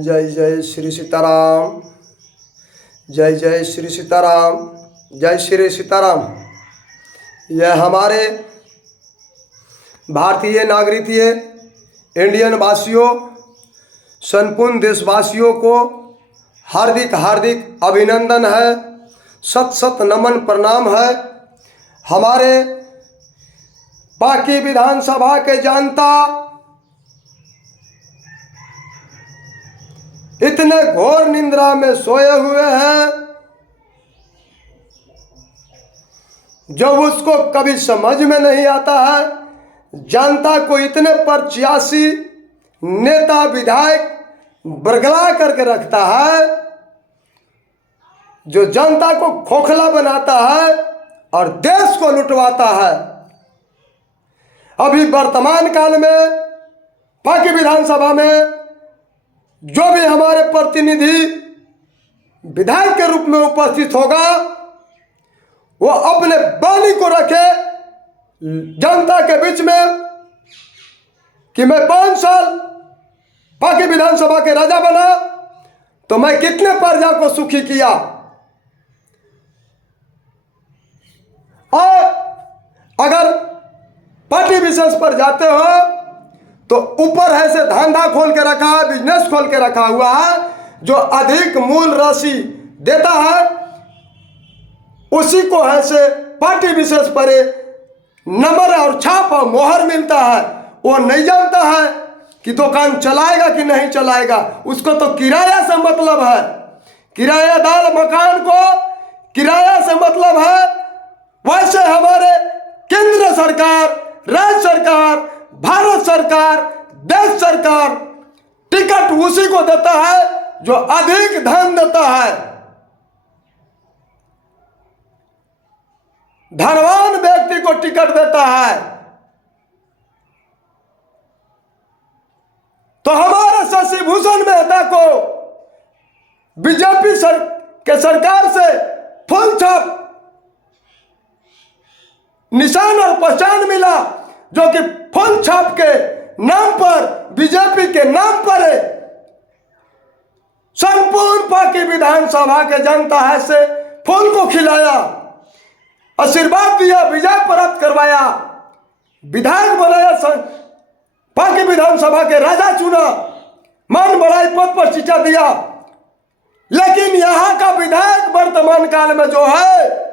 जय जय श्री सीताराम। जय जय श्री सीताराम। जय श्री सीताराम। यह हमारे भारतीय नागरिकीय इंडियन वासियों, संपूर्ण देशवासियों को हार्दिक हार्दिक अभिनंदन है, सत सत नमन प्रणाम है। हमारे बाकी विधानसभा के जनता इतने घोर निंद्रा में सोए हुए हैं, जब उसको कभी समझ में नहीं आता है। जनता को इतने प्रत्याशी नेता विधायक बरगला करके रखता है, जो जनता को खोखला बनाता है और देश को लुटवाता है। अभी वर्तमान काल में पाकी विधानसभा में जो भी हमारे प्रतिनिधि विधायक के रूप में उपस्थित होगा, वो अपने वाणी को रखे जनता के बीच में कि मैं 5 साल पाकी विधानसभा के राजा बना तो मैं कितने प्रजा को सुखी किया। और अगर पार्टी विशेष पर जाते हो तो ऊपर है से धंधा खोल के रखा है, बिजनेस खोल के रखा हुआ है। जो अधिक मूल राशि देता है उसी को है से पार्टी विशेष पर नंबर और छाप और मोहर मिलता है। वो नहीं जानता है कि दुकान चलाएगा कि नहीं चलाएगा, उसको तो किराया से मतलब है। किरायादार मकान को किराया से मतलब है। वैसे हमारे केंद्र सरकार, राज्य सरकार, भारत सरकार, देश सरकार टिकट उसी को देता है जो अधिक धन देता है। धनवान व्यक्ति को टिकट देता है। तो हमारे शशि भूषण मेहता को बीजेपी के सरकार से फुल छाप निशान और पहचान मिला, जो कि फुल छाप के नाम पर, बीजेपी के नाम पर संपूर्ण पाकी विधानसभा के जनता है से फूल को खिलाया, आशीर्वाद दिया, विजय प्राप्त करवाया, विधायक बनाया, पाकी विधानसभा के राजा चुना, मान बढ़ाई, पद पर शिक्षा दिया। लेकिन यहाँ का विधायक वर्तमान काल में जो है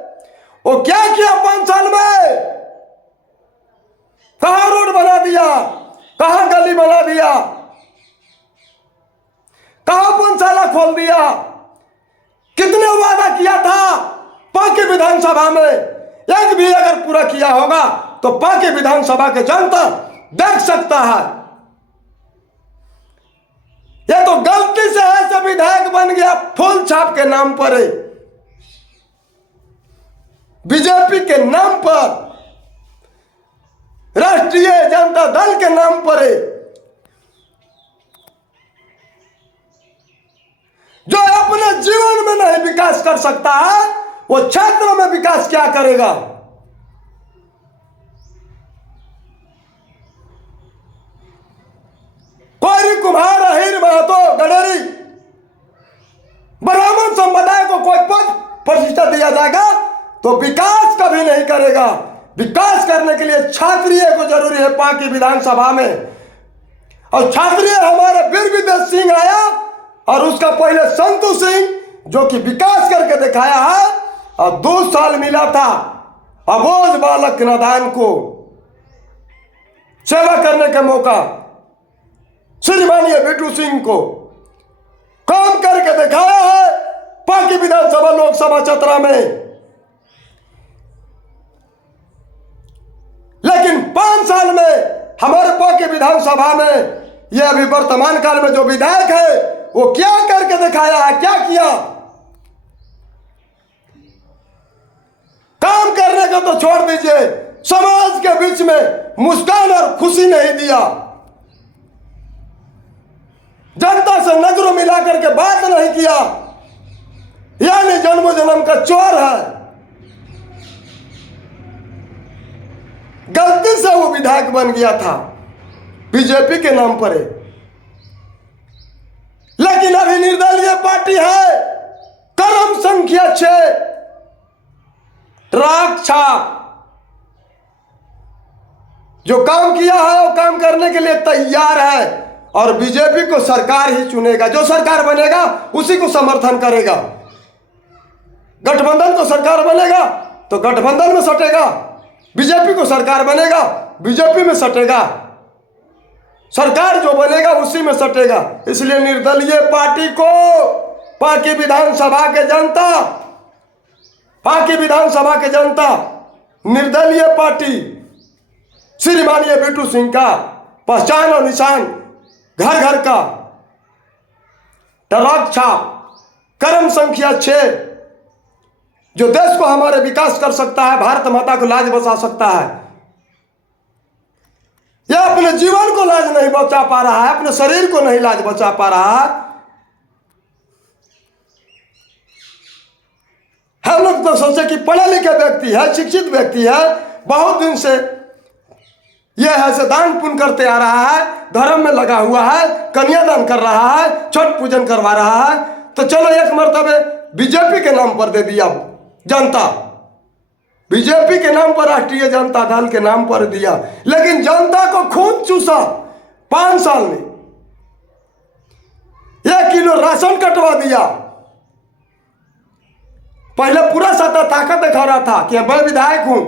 वो क्या किया 5 साल में? कहां रोड बना दिया, कहां गली बना दिया, कहां पंचाला खोल दिया, कितने वादा किया था पाकी विधानसभा में, एक भी अगर पूरा किया होगा तो पाकी विधानसभा के जनता देख सकता है। ये तो गलती से ऐसा विधायक बन गया फूल छाप के नाम पर, बीजेपी के नाम पर, राष्ट्रीय जनता दल के नाम पर, जो अपने जीवन में नहीं विकास कर सकता है वो क्षेत्र में विकास क्या करेगा? कोई कुम्हार, अहिर, महतो, गडरी, ब्राह्मण समुदाय को कोई पद प्रतिष्ठा दिया जाएगा तो विकास कभी नहीं करेगा। विकास करने के लिए क्षत्रिय को जरूरी है पाकी विधानसभा में। और क्षत्रिय हमारे वीर विदेश सिंह आया और उसका पहले संतु सिंह, जो कि विकास करके दिखाया है, और 2 साल मिला था अबोझ बालक नादान को सेवा करने का मौका। श्रीमाननीय बिट्टू सिंह को काम करके दिखाया है पाकी विधानसभा लोकसभा चतरा में। लेकिन 5 साल में हमारे पाकी विधानसभा में यह अभी वर्तमान काल में जो विधायक है वो क्या करके दिखाया है, क्या किया? काम करने का तो छोड़ दीजिए, समाज के बीच में मुस्कान और खुशी नहीं दिया, जनता से नजरों मिला करके बात नहीं किया, यानी जन्म जन्म का चोर है। गलती से वो विधायक बन गया था बीजेपी के नाम पर, लेकिन पार्टी है क्रम संख्या 6 ट्रक छाप। जो काम किया है वो काम करने के लिए तैयार है और बीजेपी को सरकार ही चुनेगा। जो सरकार बनेगा उसी को समर्थन करेगा। गठबंधन को सरकार बनेगा तो गठबंधन में सटेगा, बीजेपी को सरकार बनेगा बीजेपी में सटेगा, सरकार जो बनेगा उसी में सटेगा। इसलिए निर्दलीय पार्टी को पार्टी विधानसभा के जनता निर्दलीय पार्टी श्री माननीय बिट्टू सिंह का पहचान और निशान घर घर का ट्रक छाप क्रम संख्या 6 जो देश को हमारे विकास कर सकता है, भारत माता को लाज बचा सकता है। यह अपने जीवन को लाज नहीं बचा पा रहा है, अपने शरीर को नहीं लाज बचा पा रहा है। हम लोग तो सोचे कि पढ़े लिखे व्यक्ति है, शिक्षित व्यक्ति है, बहुत दिन से यह है से दान पुण्य करते आ रहा है, धर्म में लगा हुआ है, कन्यादान कर रहा है, छठ पूजन करवा रहा है, तो चलो एक मर्तबे बीजेपी के नाम पर दे दिया जनता, बीजेपी के नाम पर राष्ट्रीय जनता दल के नाम पर दिया। लेकिन जनता को खून चूसा 5 साल में 1 किलो राशन कटवा दिया। पहले पूरा सत्ता ताकत दिखा रहा था कि मैं विधायक हूं,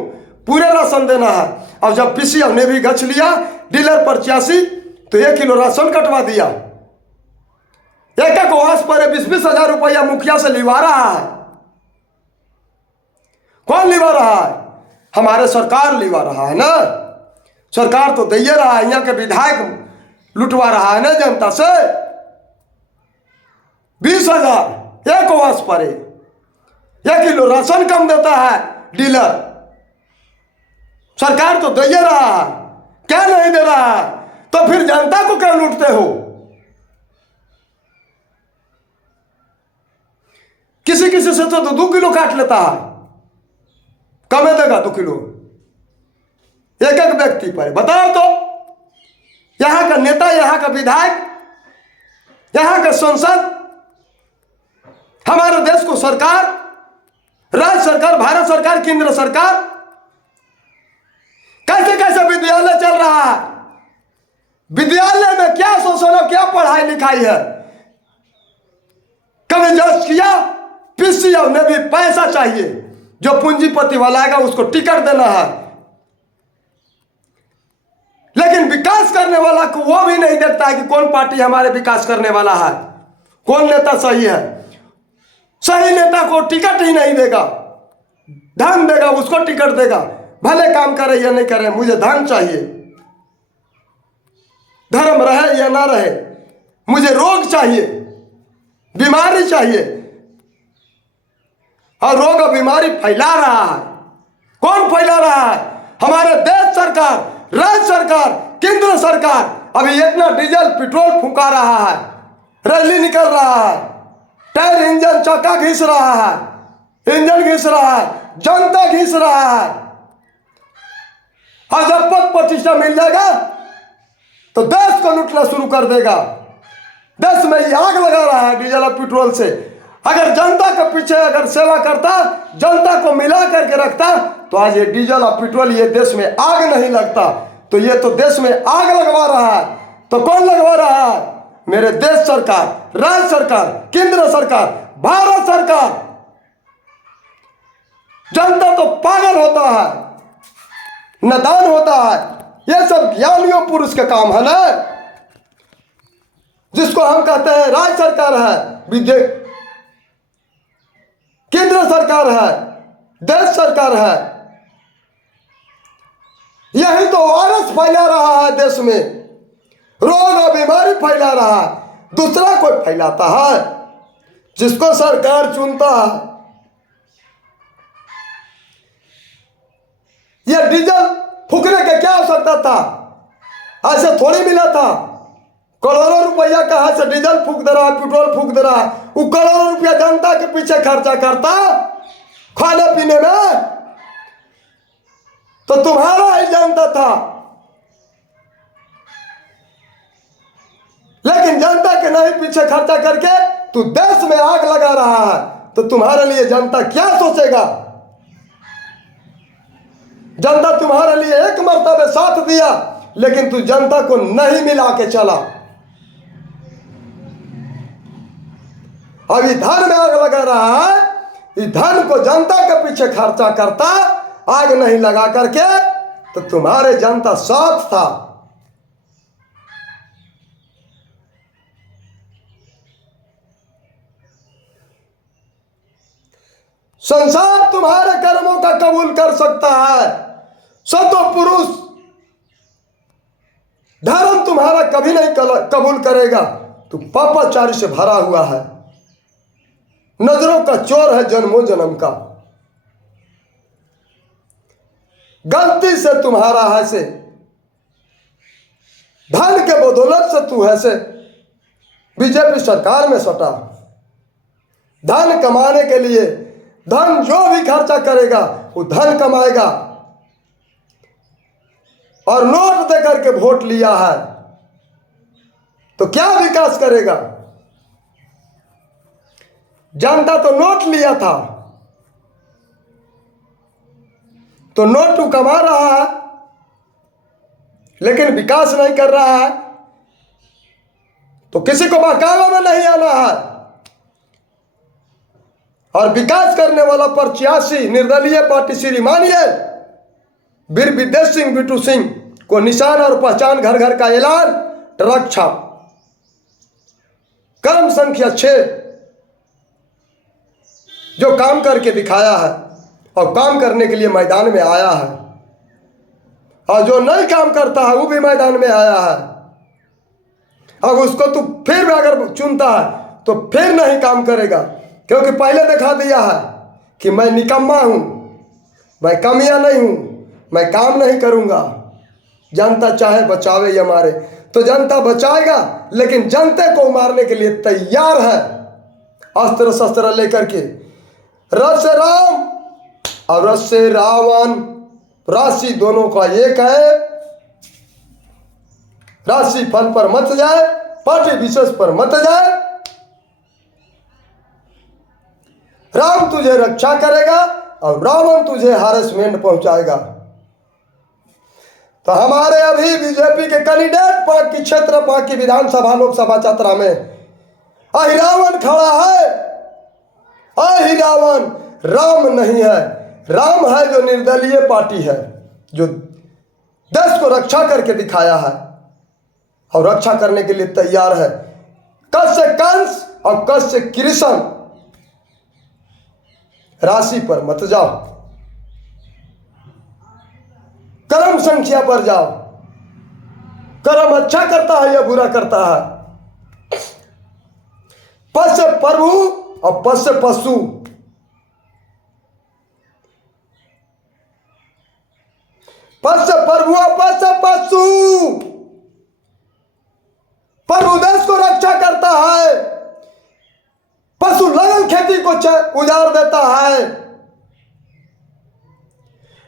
पूरे राशन देना है। अब जब पीसीएम ने भी गछ लिया डीलर पर 86 तो 1 किलो राशन कटवा दिया। एक वास पर 20-20 हजार रुपया मुखिया से लिवा रहा है। कौन लिवा रहा है? हमारे सरकार लिवा रहा है ना। सरकार तो दे रहा है, यहाँ के विधायक लुटवा रहा है ना जनता से। 20,000 एक वास पर 1 किलो राशन कम देता है डीलर। सरकार तो दे रहा है, क्या नहीं दे रहा है? तो फिर जनता को क्या लूटते हो? किसी किसी से तो 2 किलो काट लेता है, कमे देगा 2 किलो एक व्यक्ति पर। बताओ तो, यहां का नेता, यहां का विधायक, यहां का संसद, हमारे देश को सरकार, राज्य सरकार, भारत सरकार, केंद्र सरकार, कैसे कैसे विद्यालय चल रहा है। विद्यालय में क्या शोषण और क्या पढ़ाई लिखाई है? कभी जज किया? पीसीएम ने भी पैसा चाहिए, जो पूंजीपति वाला आएगा उसको टिकट देना है। लेकिन विकास करने वाला को वो भी नहीं देखता है कि कौन पार्टी हमारे विकास करने वाला है, कौन नेता सही है। सही नेता को टिकट ही नहीं देगा, धन देगा उसको टिकट देगा, भले काम करे या नहीं करे, मुझे धन चाहिए, धर्म रहे या ना रहे, मुझे रोग चाहिए, बीमारी चाहिए। और रोग और बीमारी फैला रहा है। कौन फैला रहा है? हमारे देश सरकार, राज्य सरकार, केंद्र सरकार। अभी इतना डीजल पेट्रोल फूका रहा है, रैली निकल रहा है, टायर इंजन चक्का घिस रहा है, इंजन घिस रहा है, जनता घिस रहा है। और जब पद प्रतिष्ठा मिल जाएगा तो देश को लूटना शुरू कर देगा। देश में ये आग लगा रहा है डीजल और पेट्रोल से। अगर जनता के पीछे अगर सेवा करता, जनता को मिला करके रखता, तो आज ये डीजल और पेट्रोल ये देश में आग नहीं लगता। तो ये तो देश में आग लगवा रहा है। तो कौन लगवा रहा है? मेरे देश सरकार, राज्य सरकार, केंद्र सरकार, भारत सरकार। जनता तो पागल होता है, नादान होता है। ये सब ज्ञानियों पुरुष का काम है ना, जिसको हम कहते हैं राज्य सरकार है, केंद्र सरकार है, देश सरकार है। यही तो वायरस फैला रहा है देश में, रोग और बीमारी फैला रहा है। दूसरा कोई फैलाता है जिसको सरकार चुनता है। यह डीजल फूकने का क्या आवश्यकता था? ऐसे थोड़ी मिला था। करोड़ों रुपया कहां से डीजल फूक दे रहा है, पेट्रोल फूक दे रहा है। वो करोड़ों रुपया जनता के पीछे खर्चा करता खाने पीने में, तो तुम्हारा ही जनता था। लेकिन जनता के नहीं पीछे खर्चा करके तू देश में आग लगा रहा है तो तुम्हारे लिए जनता क्या सोचेगा? जनता तुम्हारे लिए एक मर्तबे साथ दिया, लेकिन तू जनता को नहीं मिला के चला। अभी धन में आग लगा रहा है, इस धन को जनता के पीछे खर्चा करता, आग नहीं लगा करके, तो तुम्हारे जनता साथ था। संसार तुम्हारे कर्मों का कबूल कर सकता है, सतो पुरुष धर्म तुम्हारा कभी नहीं कबूल करेगा। तू पापाचारी से भरा हुआ है, नजरों का चोर है जन्मों जन्म का। गलती से तुम्हारा है से धन के बदौलत से तू है से बीजेपी सरकार में सटा। धन कमाने के लिए धन जो भी खर्चा करेगा वो धन कमाएगा, और नोट दे करके वोट लिया है तो क्या विकास करेगा? जनता तो नोट लिया था, तो नोट तू कमा रहा है लेकिन विकास नहीं कर रहा है, तो किसी को बहकावा में नहीं आना है। और विकास करने वाला प्रत्याशी निर्दलीय पार्टी श्री मानिए वीर विदेश सिंह बिट्टू सिंह को निशान और पहचान घर घर का ऐलान, ट्रक छाप, क्रम संख्या 6, जो काम करके दिखाया है और काम करने के लिए मैदान में आया है, और जो नहीं काम करता है वो भी मैदान में आया है। अब उसको तू फिर भी अगर चुनता है तो फिर नहीं काम करेगा, क्योंकि पहले दिखा दिया है कि मैं निकम्मा हूं, मैं कमियां नहीं हूं, मैं काम नहीं करूंगा। जनता चाहे बचावे या मारे तो जनता बचाएगा, लेकिन जनता को मारने के लिए तैयार है, अस्त्र शस्त्र लेकर के। रस से राम और रस से रावण, राशि दोनों का एक है। राशि फल पर मत जाए, पार्टी विशेष पर मत जाए। राम तुझे रक्षा करेगा और रावण तुझे हारेसमेंट पहुंचाएगा। तो हमारे अभी बीजेपी के कैंडिडेट पांकी क्षेत्र, पांकी विधानसभा लोकसभा चतरा में अहिरावण खड़ा है। अहिरावण राम नहीं है, राम है जो निर्दलीय पार्टी है, जो देश को रक्षा करके दिखाया है और रक्षा करने के लिए तैयार है। कस से कंस और कस से कृष्ण, राशि पर मत जाओ, कर्म संख्या पर जाओ। कर्म अच्छा करता है या बुरा करता है? पद से प्रभु और पद से पशु। पद से प्रभु और पद से पशु। प्रभु देश को रक्षा करता है, पशु लगन खेती को उजाड़ देता है।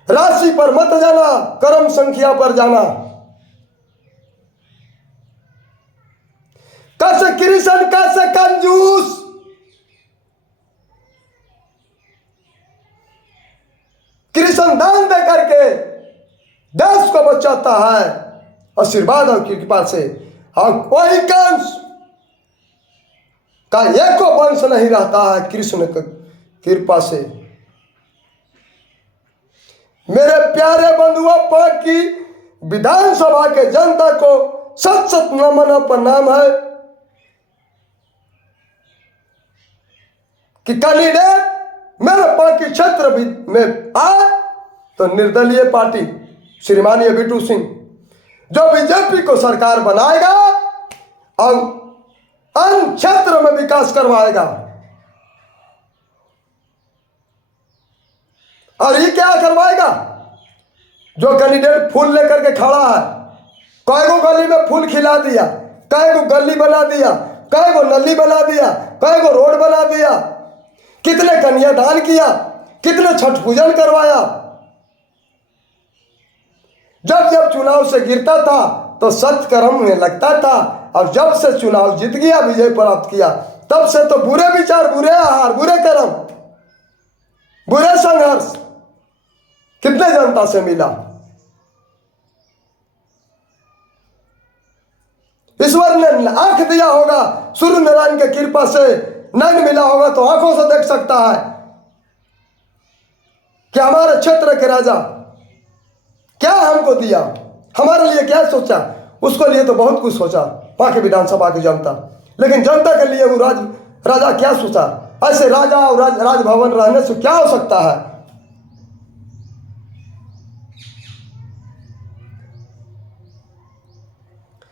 राशि पर मत जाना, कर्म संख्या पर जाना। कैसे कृष्ण, कैसे कंजूस। कृष्ण दान दे करके देश को बचाता है आशीर्वाद और कृपा से, और वही कंस का एको वंश नहीं रहता है कृष्ण की कृपा से। मेरे प्यारे बंधुओं, पांकी विधानसभा के जनता को सत सत नमन प्रणाम है कि कैंडिडेट मेरे पांकी क्षेत्र में आए तो निर्दलीय पार्टी श्रीमानीय बिट्टू सिंह, जो बीजेपी को सरकार बनाएगा और अन्य क्षेत्र में विकास करवाएगा। और ये क्या करवाएगा? जो कैंडिडेट फूल लेकर के खड़ा है, कई गो गली में फूल खिला दिया, कई गो गली बना दिया, कई गो नली बना दिया, कई गो रोड बना दिया, कितने कन्यादान किया, कितने छठ पूजन करवाया। जब जब चुनाव से गिरता था तो सत्कर्म में लगता था, और जब से चुनाव जीत गया, विजय प्राप्त किया, तब से तो बुरे विचार, बुरे आहार, बुरे कर्म, बुरे संघर्ष कितने जनता से मिला। ईश्वर ने आंख दिया होगा, सूर्य नारायण की कृपा से नैन मिला होगा तो आंखों से देख सकता है कि हमारे क्षेत्र के राजा क्या हमको दिया, हमारे लिए क्या सोचा। उसको लिए तो बहुत कुछ सोचा वहां के विधानसभा की जनता, लेकिन जनता के लिए वो राजा क्या सोचा। ऐसे राजा और राजभवन रहने से क्या हो सकता है।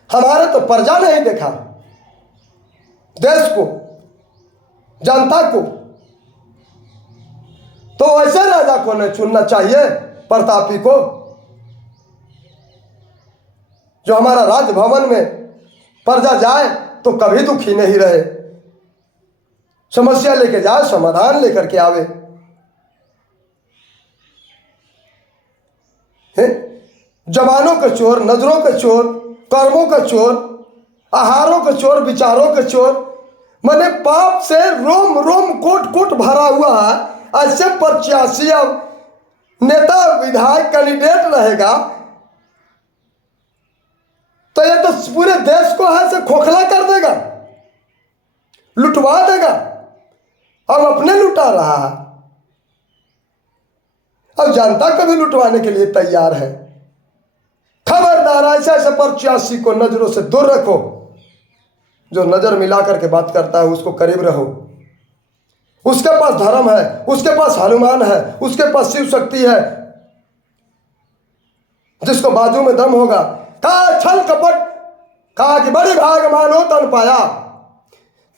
हमारे तो प्रजा ने ही देखा, देश को, जनता को, तो ऐसे राजा को नहीं चुनना चाहिए, प्रतापी को, जो हमारा राजभवन में प्रजा जाए तो कभी दुखी नहीं रहे, समस्या लेके जाए, समाधान लेकर के आवे। जवानों के चोर, नजरों के चोर, कर्मों के चोर, आहारों के चोर, विचारों के चोर, माने पाप से रोम रोम कोट कोट भरा हुआ है। ऐसे प्रत्याशी अब नेता विधायक कैंडिडेट रहेगा तो ये तो पूरे देश को है से खोखला कर देगा, लुटवा देगा। अब अपने लुटा रहा है, अब जनता को भी लुटवाने के लिए तैयार है। खबरदार, ऐसे ऐसे प्रत्याशी को नजरों से दूर रखो। जो नजर मिला करके बात करता है उसको करीब रहो। उसके पास धर्म है, उसके पास हनुमान है, उसके पास शिव शक्ति है। जिसको बाजू में दम होगा, कहा छल कपट, कहा कि बड़ी भाग मानो तन पाया,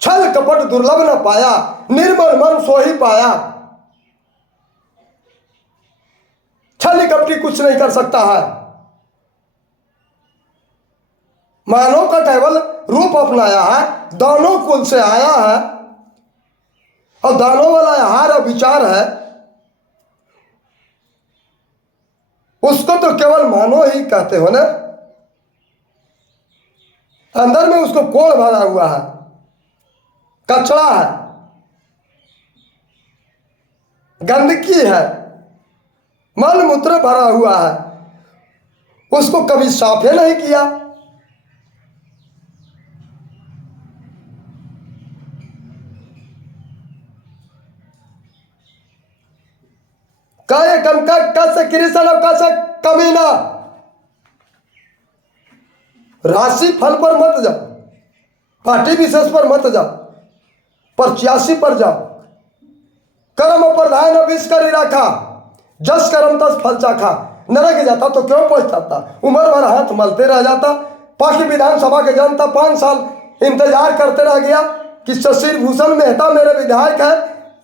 छल कपट दुर्लभ न पाया, निर्मल मन सो ही पाया। छल कपटी कुछ नहीं कर सकता है। मानव का केवल रूप अपनाया है, दानों कुल से आया है और दानों वाला आहार और विचार है। उसको तो केवल मानव ही कहते हो ना। अंदर में उसको कोड़ भरा हुआ है, कचरा है, गंदगी है, मल मूत्र भरा हुआ है। उसको कभी साफ ही नहीं किया। काय कम का कैसे कृष्ण और कैसे कमीना। राशि फल पर मत जाओ, पार्टी विशेष पर मत जाओ, प्रत्याशी पर जाओ। कर्म प्रधान विष करी रखा, जस कर्म तस फल चाखा। नरक जाता तो क्यों पहुंचता, उम्र भर हाथ मलते रह जाता। पार्टी विधानसभा के जनता 5 साल इंतजार करते रह गया कि शशि भूषण मेहता मेरे विधायक है,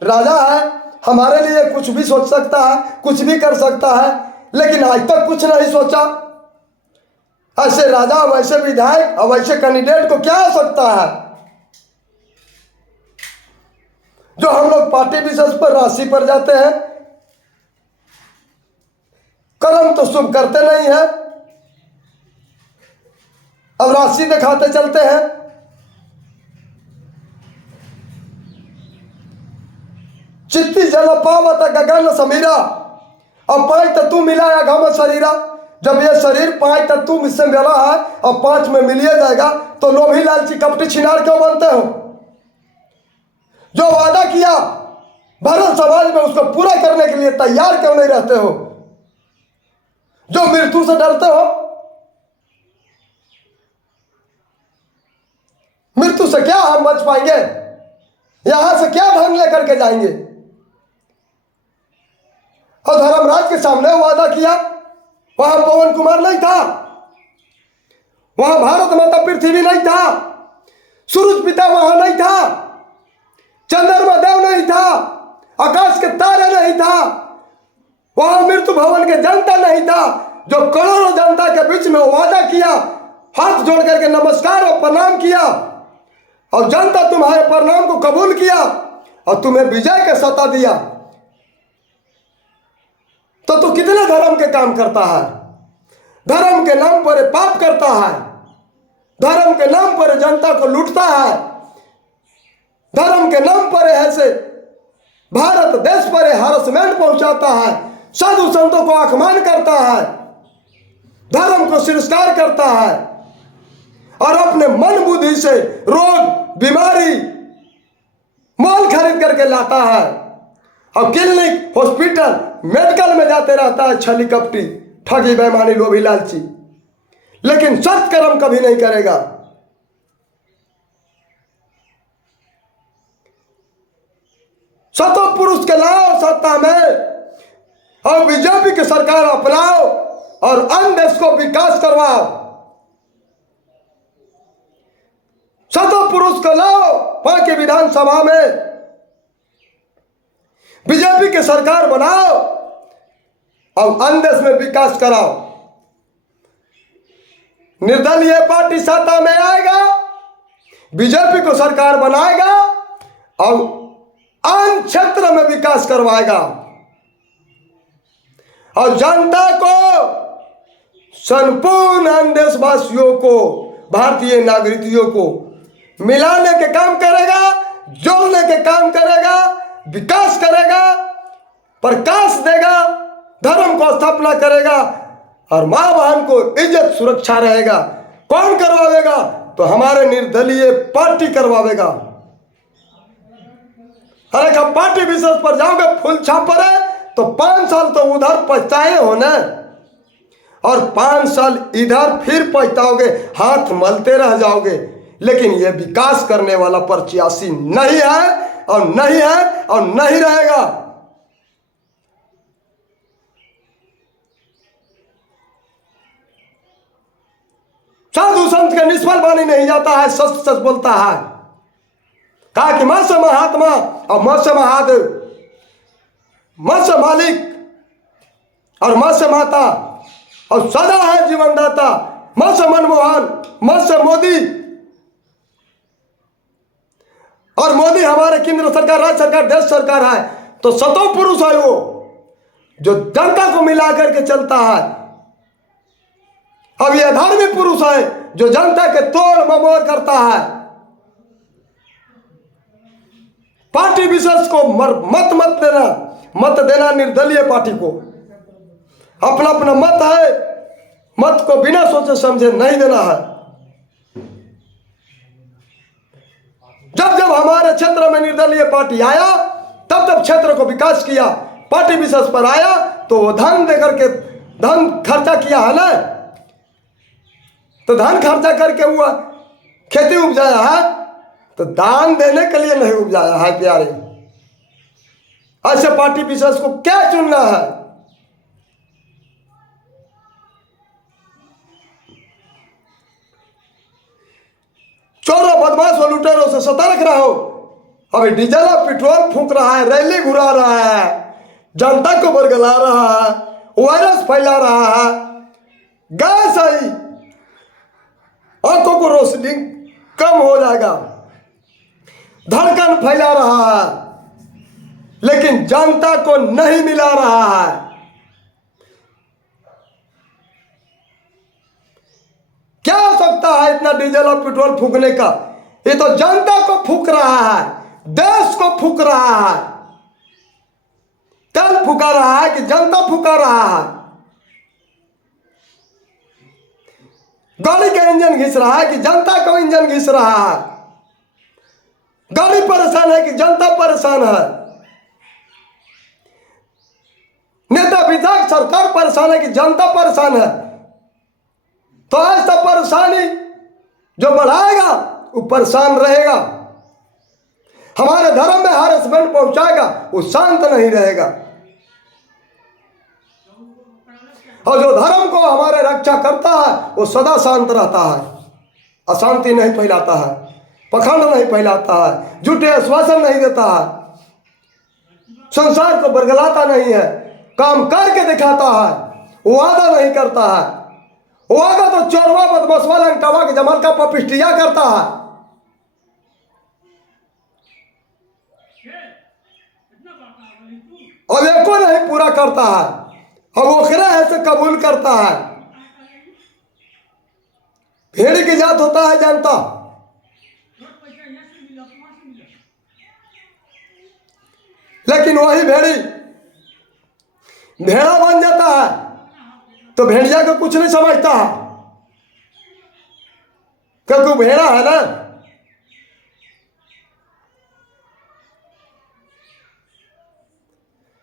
राजा है, हमारे लिए कुछ भी सोच सकता है, कुछ भी कर सकता है। लेकिन आज तक कुछ नहीं सोचा। ऐसे राजा, वैसे विधायक और वैसे कैंडिडेट को क्या हो सकता है। जो हम लोग पार्टी विशेष पर, राशि पर जाते हैं, कर्म तो शुभ करते नहीं है, अब राशि दिखाते चलते हैं। चित्ती जल पावत गगन समीरा, और 5 तत्व मिलाया घम शरीरा। जब ये शरीर 5 तत्व इससे मिला है और 5 में मिलिए जाएगा तो लोभी लालची कपटी छिनार क्यों बनते हो। जो वादा किया भारत समाज में उसको पूरा करने के लिए तैयार क्यों नहीं रहते हो। जो मृत्यु से डरते हो, मृत्यु से क्या हम बच पाएंगे, यहां से क्या धन लेकर के जाएंगे। और धर्मराज के सामने वादा किया, वहां पवन कुमार नहीं था, वहां भारत माता पृथ्वी नहीं था, सूरज पिता वहां नहीं था, चंद्रमा देव नहीं था, आकाश के तारे नहीं था, वहां मृत्यु भवन के जनता नहीं था। जो करोड़ों जनता के बीच में वादा किया, हाथ जोड़ करके नमस्कार और प्रणाम किया, और जनता तुम्हारे प्रणाम को कबूल किया और तुम्हें विजय के सत्ता दिया। तो तू कितने धर्म के काम करता है। धर्म के नाम पर पाप करता है, धर्म के नाम पर जनता को लूटता है, धर्म के नाम पर ऐसे भारत देश पर हरासमेंट पहुंचाता है, साधु संतों को अपमान करता है, धर्म को तिरस्कार करता है और अपने मन बुद्धि से रोग बीमारी माल खरीद करके लाता है और क्लिनिक हॉस्पिटल मेडिकल में जाते रहता है, छली कपटी ठगी बेईमानी लोभी लालची, लेकिन सत्य कर्म कभी नहीं करेगा। सतो पुरुष के लाओ सत्ता में और बीजेपी की सरकार अपनाओ और अन्य देश को विकास करवाओ। सतो पुरुष को लाओ पार्टी विधानसभा में, बीजेपी की सरकार बनाओ और अन्य देश में विकास कराओ। निर्दलीय पार्टी सत्ता में आएगा, बीजेपी को सरकार बनाएगा और अन्य क्षेत्र में विकास करवाएगा और जनता को, संपूर्ण अन्य देशवासियों को, भारतीय नागरिकों को मिलाने के काम करेगा, जोड़ने के काम करेगा, विकास करेगा, प्रकाश देगा, धर्म को स्थापना करेगा और मां बहन को इज्जत सुरक्षा रहेगा। कौन करवाएगा? तो हमारे निर्दलीय पार्टी करवाएगा। अरे कब पार्टी विशेष पर जाओगे फुल छाप पर है तो 5 साल तो उधर पछताए हो ना, और 5 साल इधर फिर पछताओगे, हाथ मलते रह जाओगे। लेकिन यह विकास करने वाला प्रत्याशी नहीं है और नहीं है और नहीं रहेगा। साधु संत के निष्फल बानी नहीं जाता है, सच सच बोलता है। कहा कि मत से महात्मा और मत से महादेव, मत से मालिक और मत से माता और सदा है जीवन दाता, मत से मनमोहन, मत से मोदी। और मोदी हमारे केंद्र सरकार, राज्य सरकार, देश सरकार है तो सतो पुरुष है वो जो जनता को मिला करके चलता है। अब यह धार्मिक पुरुष है जो जनता के तोड़ ममोड़ करता है। पार्टी विशेष को मत देना निर्दलीय पार्टी को। अपना अपना मत है, मत को बिना सोचे समझे नहीं देना है। जब जब हमारे क्षेत्र में निर्दलीय पार्टी आया तब तब क्षेत्र को विकास किया। पार्टी विशेष पर आया तो वो धन दे करके धन खर्चा किया है ना, तो धन खर्चा करके हुआ खेती उपजाया है तो दान देने के लिए नहीं उपजाया है प्यारे। ऐसे पार्टी विशेष को क्या चुनना है? चोरों बदमाश और लुटेरों से सतर्क रहो। अभी डीजल और पेट्रोल फूंक रहा है, रैली घुरा रहा है, जनता को बरगला रहा है, वायरस फैला रहा है, गैस आई, आंखों को रोशनी कम हो जाएगा, धड़कन फैला रहा है, लेकिन जनता को नहीं मिला रहा है। क्या हो सकता है इतना डीजल और पेट्रोल फूकने का? ये तो जनता को फूक रहा है, देश को फूक रहा है। तेल फूका रहा है कि जनता फूका रहा है? गाड़ी का इंजन घिस रहा है कि जनता का इंजन घिस रहा है? गाड़ी परेशान है कि जनता परेशान है? नेता विधायक सरकार परेशान है कि जनता परेशान है? तो ऐसा परेशानी जो बढ़ाएगा वो परेशान रहेगा। हमारे धर्म में हरासमेंट पहुंचाएगा वो शांत नहीं रहेगा। और जो धर्म को हमारे रक्षा करता है वो सदा शांत रहता है, अशांति नहीं फैलाता है, पखंड नहीं फैलाता है, झूठे आश्वासन नहीं देता है, संसार को बरगलाता नहीं है, काम करके दिखाता है, वादा नहीं करता है। वादा तो चोरवा बदमाशवा लंगटावा के जमाल का पपिष्टिया करता है। और एको नहीं पूरा करता है, अब ओखरे ऐसे कबूल करता है। भेड़ की जात होता है जनता, लेकिन वही भेड़ी भेड़ा बन जाता है तो भेड़िया को कुछ नहीं समझता है, क्योंकि भेड़ा है ना।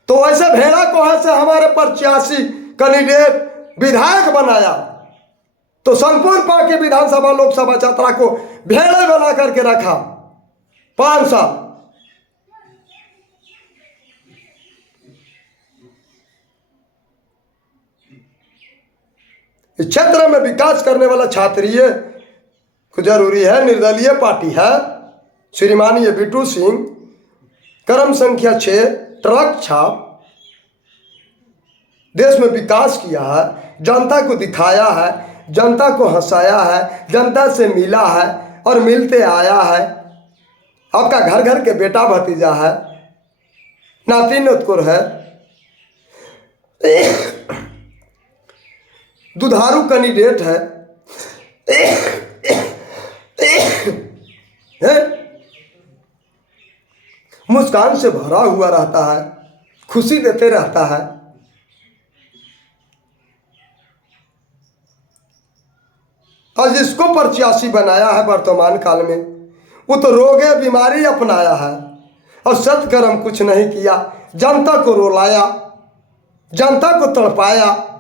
तो वैसे भेड़ा को है से हमारे प्रत्याशी कैंडिडेट विधायक बनाया, तो संपूर्ण पार्टी विधानसभा लोकसभा यात्रा को भेड़े बना करके रखा 5 साल। इस क्षेत्र में विकास करने वाला क्षत्रिय जरूरी है, निर्दलीय पार्टी है। श्रीमाननीय बिट्टू सिंह, क्रम संख्या 6, ट्रक छाप, देश में विकास किया है, जनता को दिखाया है, जनता को हंसाया है, जनता से मिला है और मिलते आया है। आपका घर घर के बेटा भतीजा है, नाती नतकुर है, दुधारू कैंडिडेट है, मुस्कान से भरा हुआ रहता है, खुशी देते रहता है। और जिसको प्रत्याशी बनाया है वर्तमान काल में, वो तो रोगे बीमारी अपनाया है और सत्कर्म कुछ नहीं किया, जनता को रुलाया, जनता को तड़पाया।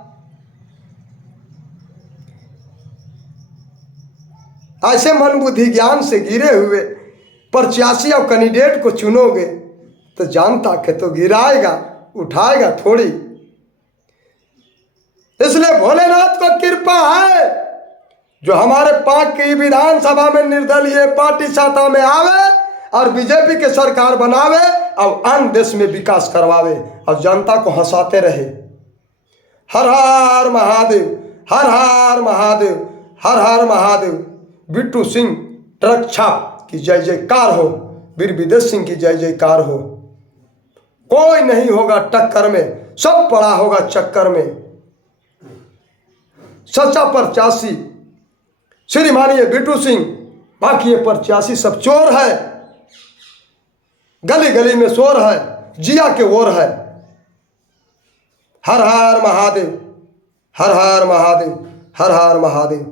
ऐसे मन बुद्धि ज्ञान से गिरे हुए प्रत्याशी और कैंडिडेट को चुनोगे तो जनता के तो गिराएगा, उठाएगा थोड़ी। इसलिए भोलेनाथ को कृपा है जो हमारे पाक की विधानसभा में निर्दलीय पार्टी सत्ता में आवे और बीजेपी के सरकार बनावे और अन्य देश में विकास करवावे और जनता को हंसाते रहे। हर हर महादेव, हर हर महादेव, हर हर महादेव। बिट्टू सिंह ट्रक छाप की जय जयकार हो, वीर विदेश सिंह की जय जयकार हो। कोई नहीं होगा टक्कर में, सब पड़ा होगा चक्कर में। सच्चा प्रत्याशी श्रीमाननीय बिट्टू सिंह, बाकी ये प्रत्याशी सब चोर है, गली गली में शोर है, जिया के ओर है। हर हर महादेव, हर हर महादेव, हर हर महादेव।